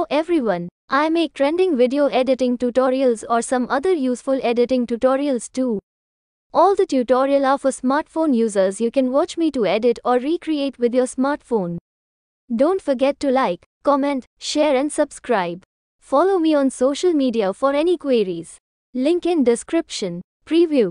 Hello everyone, I make trending video editing tutorials or some other useful editing tutorials too. All the tutorial are for smartphone users. You can watch me to edit or recreate with your smartphone. Don't forget to like, comment, share and subscribe. Follow me on social media for any queries. Link in description. Preview.